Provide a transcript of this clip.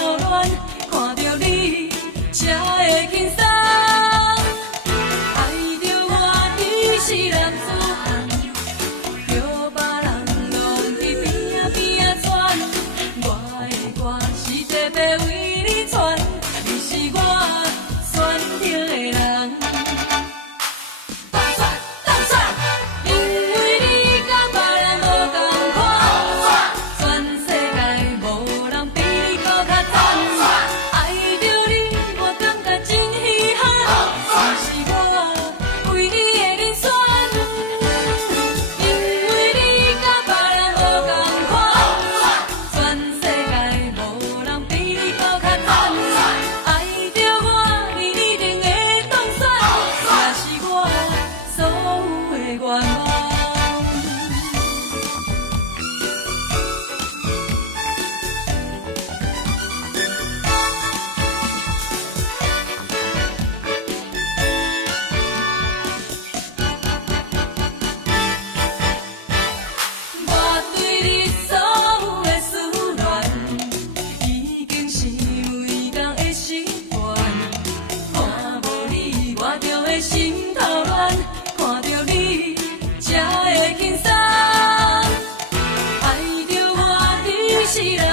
头乱，看着你才会轻松。爱着我你是男子汉，叫别人拢伫边仔边仔转。我的歌是特别为你传，你是我选定的人。动选动选，因为你甲别人无同款，全世界无人比你搁较赞。爱着你，我感觉真稀罕，你是我为你的人选。因为你甲别人无同款，全世界无人比你搁较赞。爱着我，你一定会当选，也是我所有的愿望。我对你所有的思念，已经是每天的习惯。看无你，我就会心头乱；看着你，才会轻松。爱着我，你是人。